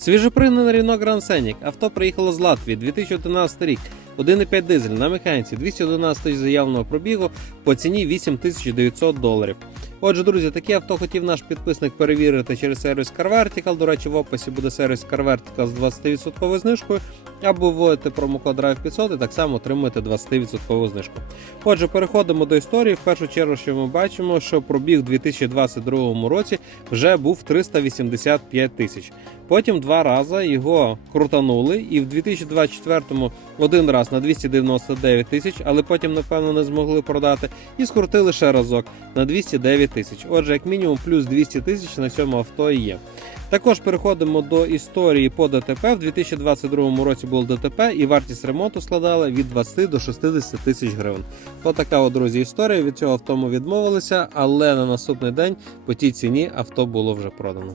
Свіжопригнаний Renault Гранд Сенік. Авто приїхало з Латвії 2011 рік. 1,5 дизель на механіці 211 тисяч заявного пробігу по ціні 8900 доларів. Отже, друзі, таке авто хотів наш підписник перевірити через сервіс CarVertical. До речі, в описі буде сервіс CarVertical з 20% знижкою. Або вводите промокод Drive 500 і так само отримуєте 20% знижку. Отже, переходимо до історії. В першу чергу, що ми бачимо, що пробіг у 2022 році вже був 385 тисяч. Потім два рази його крутанули, і в 2024-му один раз на 299 тисяч, але потім, напевно, не змогли продати, і скрутили ще разок на 209 тисяч. Отже, як мінімум, плюс 200 тисяч на цьому авто і є. Також переходимо до історії по ДТП. В 2022 році було ДТП, і вартість ремонту складала від 20 до 60 тисяч гривень. Отака, така, от, друзі, історія. Від цього авто ми відмовилися, але на наступний день по тій ціні авто було вже продано.